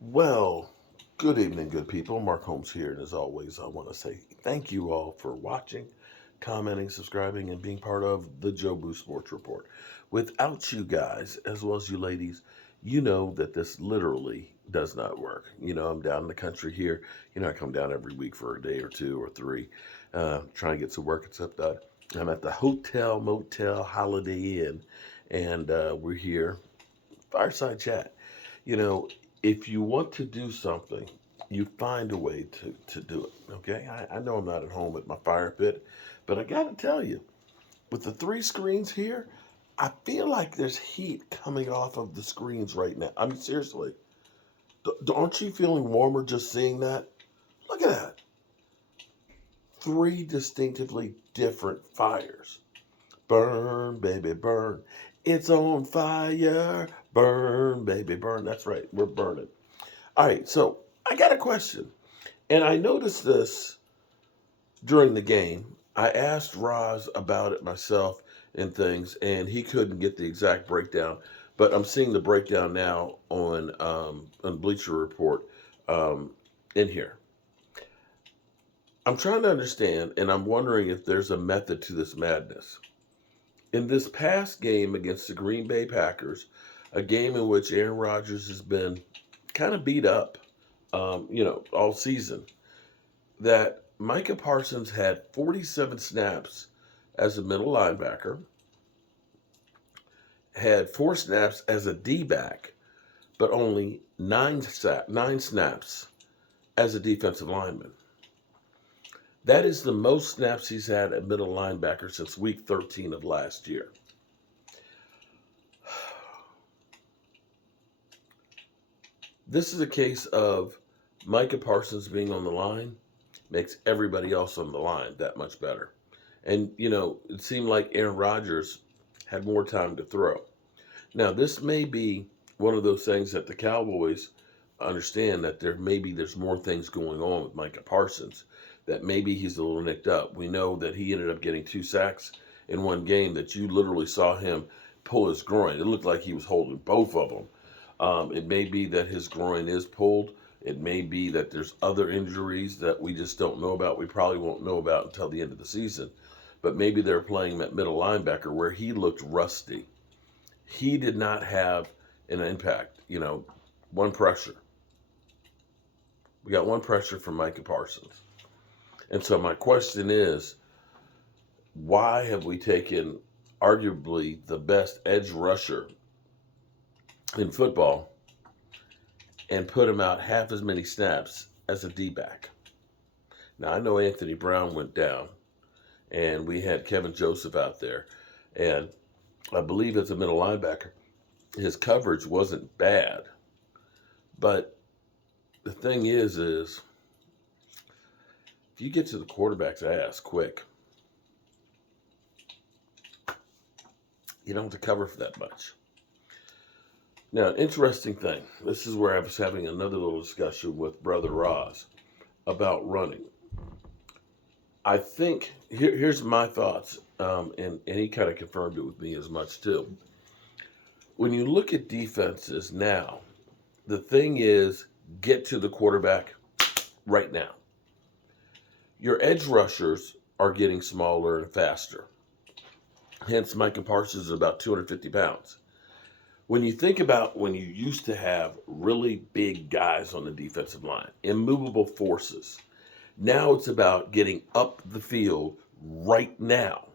Well, good evening, good people. Mark Holmes here, and as always, I want to say thank you all for watching, commenting, subscribing, and being part of the Joe Boo Sports Report. Without you guys, as well as you ladies, you know that this literally does not work. I'm down in the country here. I come down every week for a day or two or three, trying to get some work and stuff done. I'm at the Hotel Motel Holiday Inn, and we're here, Fireside Chat. You know, if you want to do something, you find a way to do it. Okay. I know I'm not at home at my fire pit, but I got to tell you, with the three screens here, I feel like there's heat coming off of the screens right now. I mean, seriously. Aren't you feeling warmer just seeing that? Look at that. Three distinctively different fires. Burn, baby, burn. It's on fire. Burn, baby, burn. That's right. We're burning. All right, so I got a question. And I noticed this during the game. I asked Roz about it myself and things, and he couldn't get the exact breakdown. But I'm seeing the breakdown now on Bleacher Report in here. I'm trying to understand, and I'm wondering if there's a method to this madness. In this past game against the Green Bay Packers, a game in which Aaron Rodgers has been kind of beat up, all season, that Micah Parsons had 47 snaps as a middle linebacker, had 4 snaps as a D back, but only nine snaps as a defensive lineman. That is the most snaps he's had at middle linebacker since week 13 of last year. This is a case of Micah Parsons being on the line makes everybody else on the line that much better. And, it seemed like Aaron Rodgers had more time to throw. Now, this may be one of those things that the Cowboys understand that there's more things going on with Micah Parsons, that maybe he's a little nicked up. We know that he ended up getting 2 sacks in one game, that you literally saw him pull his groin. It looked like he was holding both of them. It may be that his groin is pulled. It may be that there's other injuries that we just don't know about. We probably won't know about until the end of the season. But maybe they're playing him at middle linebacker where he looked rusty. He did not have an impact. One pressure. We got one pressure from Micah Parsons. And so my question is, why have we taken arguably the best edge rusher in football and put him out half as many snaps as a D-back? Now, I know Anthony Brown went down, and we had Kevin Joseph out there. And I believe as a middle linebacker, his coverage wasn't bad. But the thing is if you get to the quarterback's ass quick, you don't have to cover for that much. Now, interesting thing. This is where I was having another little discussion with Brother Roz about running. I think here's my thoughts, and he kind of confirmed it with me as much too. When you look at defenses now, the thing is get to the quarterback right now. Your edge rushers are getting smaller and faster. Hence, Micah Parsons is about 250 pounds. When you think about when you used to have really big guys on the defensive line, immovable forces, now it's about getting up the field right now.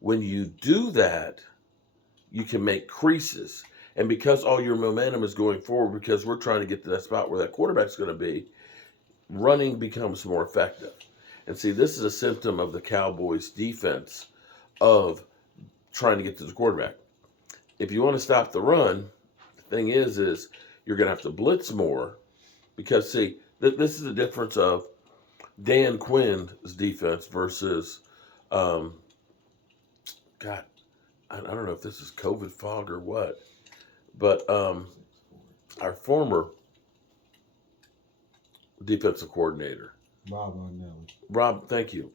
When you do that, you can make creases. And because all your momentum is going forward, because we're trying to get to that spot where that quarterback's going to be, running becomes more effective. And see, this is a symptom of the Cowboys' defense of trying to get to the quarterback. If you want to stop the run, the thing is you're going to have to blitz more because, see, this is the difference of Dan Quinn's defense versus, God, I don't know if this is COVID fog or what, but our former defensive coordinator, Rob, thank you.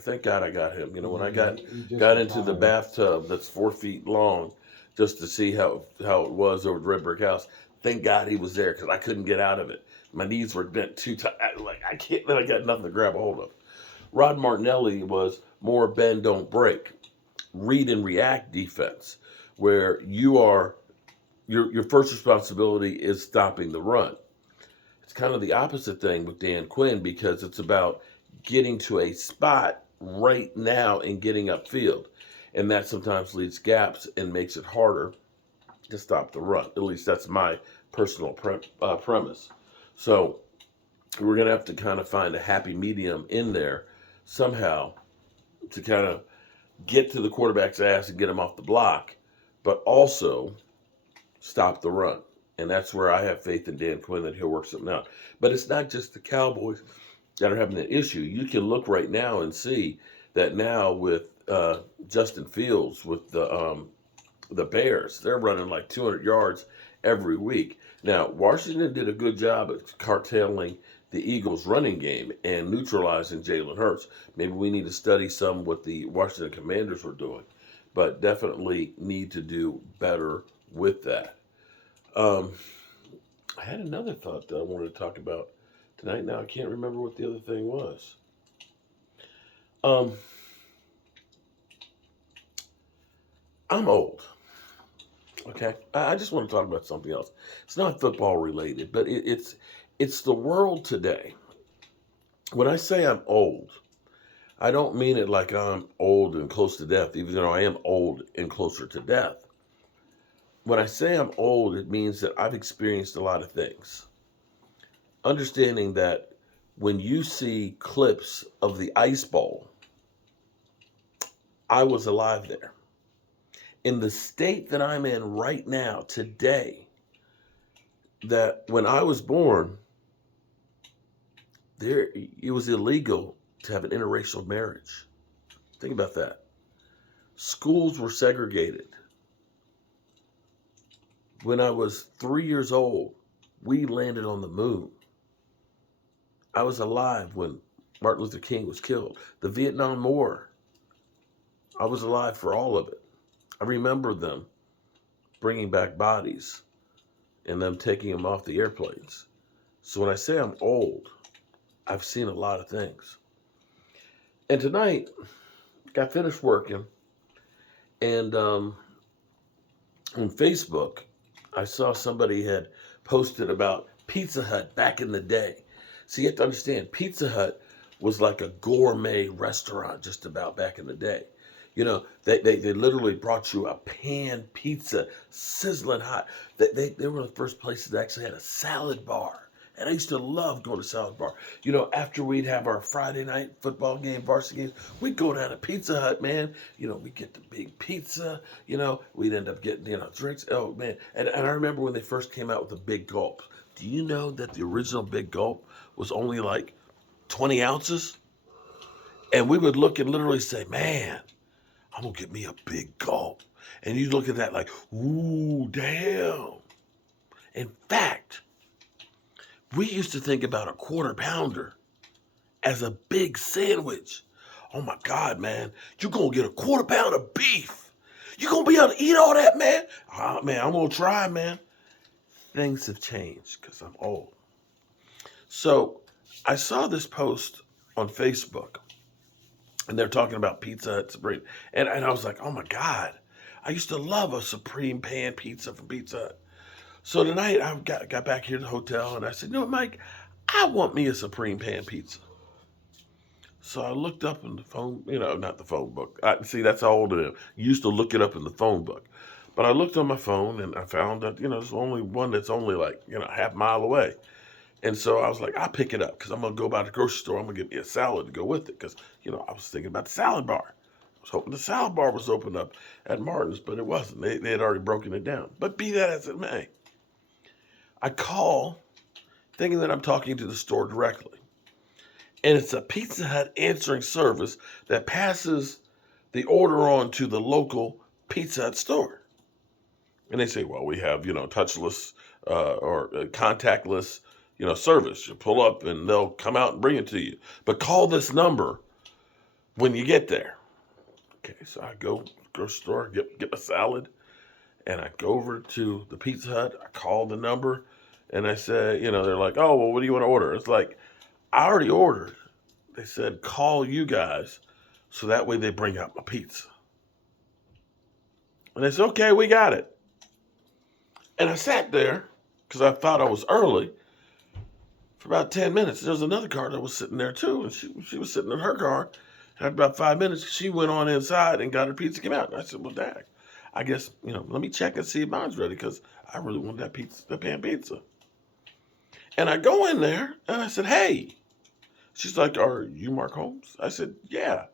Thank God I got him. When I got into the bathtub that's 4 feet long, just to see how it was over at Red Brick House. Thank God he was there because I couldn't get out of it. My knees were bent too tight. Like I can't. Then I got nothing to grab a hold of. Rod Martinelli was more bend don't break, read and react defense, where you are your first responsibility is stopping the run. It's kind of the opposite thing with Dan Quinn because it's about getting to a spot right now and getting upfield. And that sometimes leaves gaps and makes it harder to stop the run. At least that's my personal premise. So we're going to have to kind of find a happy medium in there somehow to kind of get to the quarterback's ass and get him off the block, but also stop the run. And that's where I have faith in Dan Quinn that he'll work something out. But it's not just the Cowboys that are having that issue. You can look right now and see that now with Justin Fields with the Bears, they're running like 200 yards every week. Now, Washington did a good job at curtailing the Eagles' running game and neutralizing Jalen Hurts. Maybe we need to study some what the Washington Commanders were doing, but definitely need to do better with that. I had another thought that I wanted to talk about tonight. Now I can't remember what the other thing was. I'm old. Okay, I just want to talk about something else. It's not football related, but it's the world today. When I say I'm old, I don't mean it like I'm old and close to death, even though I am old and closer to death. When I say I'm old, it means that I've experienced a lot of things. Understanding that when you see clips of the Ice Bowl, I was alive there. In the state that I'm in right now, today, that when I was born, it was illegal to have an interracial marriage. Think about that. Schools were segregated. When I was 3 years old, we landed on the moon. I was alive when Martin Luther King was killed. The Vietnam War, I was alive for all of it. I remember them bringing back bodies and them taking them off the airplanes. So when I say I'm old, I've seen a lot of things. And tonight, got finished working, and on Facebook, I saw somebody had posted about Pizza Hut back in the day. So you have to understand, Pizza Hut was like a gourmet restaurant just about back in the day. You know, they literally brought you a pan pizza, sizzling hot. They were the first places that actually had a salad bar. And I used to love going to salad bar. You know, after we'd have our Friday night football game, varsity games, we'd go down to Pizza Hut, man. You know, we'd get the big pizza. You know, we'd end up getting, drinks. Oh, man. And I remember when they first came out with the Big Gulp. Do you know that the original Big Gulp was only like 20 ounces? And we would look and literally say, man, I'm going to get me a Big Gulp. And you look at that like, ooh, damn. In fact, we used to think about a quarter pounder as a big sandwich. Oh my God, man. You're going to get a quarter pound of beef. You're going to be able to eat all that, man? Man, I'm going to try, man. Things have changed because I'm old. So I saw this post on Facebook, and they're talking about Pizza Hut Supreme. And I was like, oh my God, I used to love a Supreme pan pizza from Pizza Hut. So tonight I got back here to the hotel, and I said, you know what, Mike, I want me a Supreme pan pizza. So I looked up in the phone, not the phone book. See, that's how old I am. You used to look it up in the phone book. But I looked on my phone, and I found that, there's only one that's only like, half mile away. And so I was like, I'll pick it up because I'm going to go by the grocery store. I'm going to get me a salad to go with it because, I was thinking about the salad bar. I was hoping the salad bar was open up at Martin's, but it wasn't. They had already broken it down. But be that as it may, I call thinking that I'm talking to the store directly. And it's a Pizza Hut answering service that passes the order on to the local Pizza Hut store. And they say, well, we have, touchless or contactless, service. You pull up and they'll come out and bring it to you. But call this number when you get there. Okay, so I go to the grocery store, get my salad. And I go over to the Pizza Hut. I call the number, and I said, they're like, "Oh, well, what do you want to order?" It's like, I already ordered. They said, "Call you guys, so that way they bring out my pizza." And I said, "Okay, we got it." And I sat there because I thought I was early for about 10 minutes. There was another car that was sitting there too, and she was sitting in her car. After about 5 minutes, she went on inside and got her pizza, came out. And I said, "Well, Dad, I guess, let me check and see if mine's ready because I really want that pizza, that pan pizza." And I go in there and I said, "Hey." She's like, "Are you Mark Holmes?" I said, "Yeah."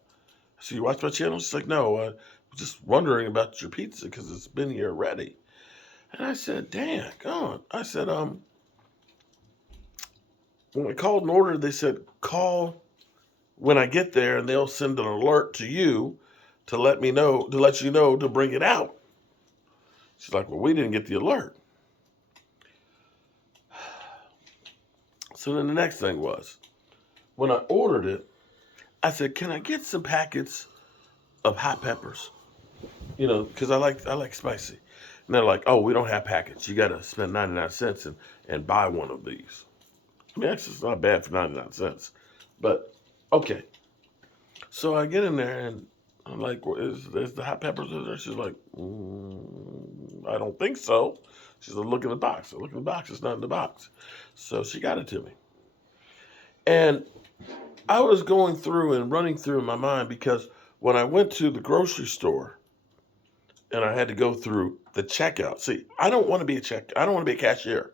So "You watch my channel?" She's like, "No, I was just wondering about your pizza because it's been here ready." And I said, "Dang, God." I said, when I called and ordered, they said, "Call when I get there and they'll send an alert to you to let you know to bring it out." She's like, "Well, we didn't get the alert." So then the next thing was, when I ordered it, I said, "Can I get some packets of hot peppers?" Because I like spicy. And they're like, "Oh, we don't have packets. You got to spend 99 cents and buy one of these." I mean, that's just not bad for 99 cents. But, okay. So I get in there and I'm like, "Well, is the hot peppers in there?" She's like, "I don't think so." She's like, "Look in the box." I look in the box. It's not in the box. So she got it to me. And I was going through and running through in my mind because when I went to the grocery store and I had to go through the checkout. See, I don't want to be I don't want to be a cashier.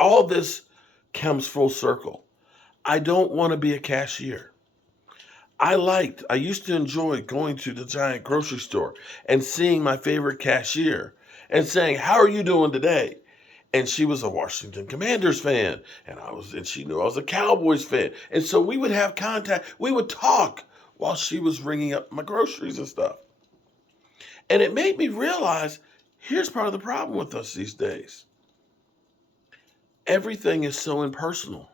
All this comes full circle. I don't want to be a cashier. I used to enjoy going to the giant grocery store and seeing my favorite cashier and saying, "How are you doing today?" And she was a Washington Commanders fan, and she knew I was a Cowboys fan. And so we would have contact, we would talk while she was ringing up my groceries and stuff. And it made me realize, here's part of the problem with us these days. Everything is so impersonal.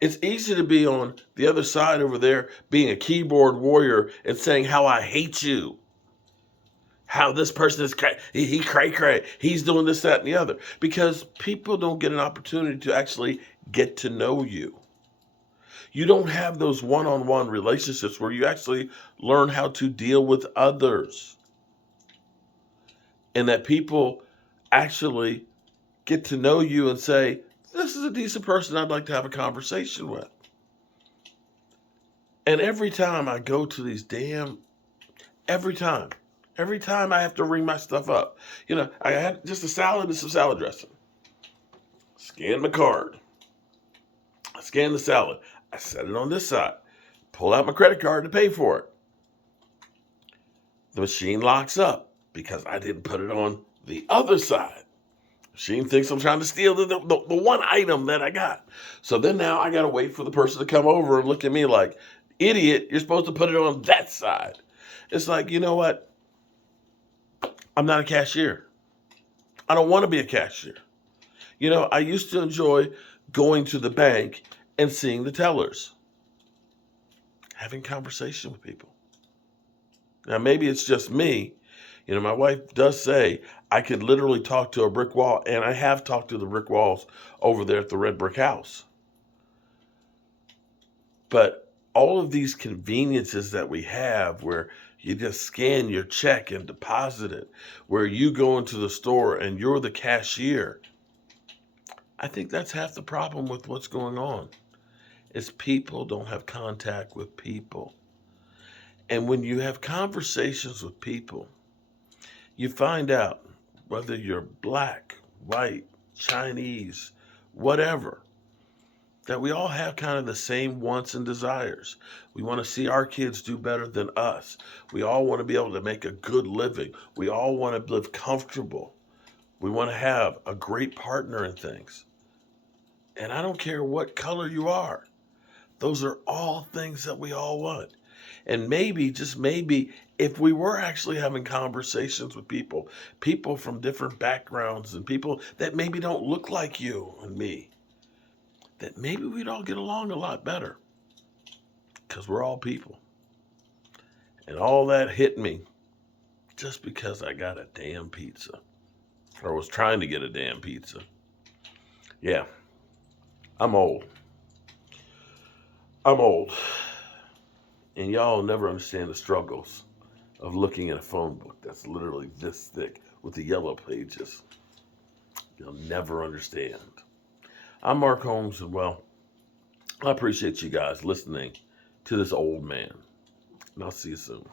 It's easy to be on the other side over there being a keyboard warrior and saying how I hate you. How this person is he cray. He's doing this, that, and the other. Because people don't get an opportunity to actually get to know you. You don't have those one-on-one relationships where you actually learn how to deal with others. And that people actually get to know you and say, "This is a decent person I'd like to have a conversation with." And every time I go to these every time I have to ring my stuff up. I had just a salad and some salad dressing. Scan my card. I scan the salad. I set it on this side. Pull out my credit card to pay for it. The machine locks up because I didn't put it on the other side. The machine thinks I'm trying to steal the one item that I got. So then now I got to wait for the person to come over and look at me like, "Idiot, you're supposed to put it on that side." It's like, you know what? I'm not a cashier. I don't want to be a cashier. I used to enjoy going to the bank and seeing the tellers, having conversation with people. Now, maybe it's just me. My wife does say I could literally talk to a brick wall, and I have talked to the brick walls over there at the red brick house. But all of these conveniences that we have where you just scan your check and deposit it, where you go into the store and you're the cashier, I think that's half the problem with what's going on, is people don't have contact with people. And when you have conversations with people, you find out whether you're black, white, Chinese, whatever, that we all have kind of the same wants and desires. We want to see our kids do better than us. We all want to be able to make a good living. We all want to live comfortable. We want to have a great partner in things. And I don't care what color you are. Those are all things that we all want. And maybe, just maybe, if we were actually having conversations with people from different backgrounds and people that maybe don't look like you and me, that maybe we'd all get along a lot better because we're all people. And all that hit me just because I got a damn pizza. Or was trying to get a damn pizza. Yeah, I'm old. I'm old. And y'all never understand the struggles of looking at a phone book that's literally this thick with the yellow pages. You'll never understand. I'm Mark Holmes, and well, I appreciate you guys listening to this old man. And I'll see you soon.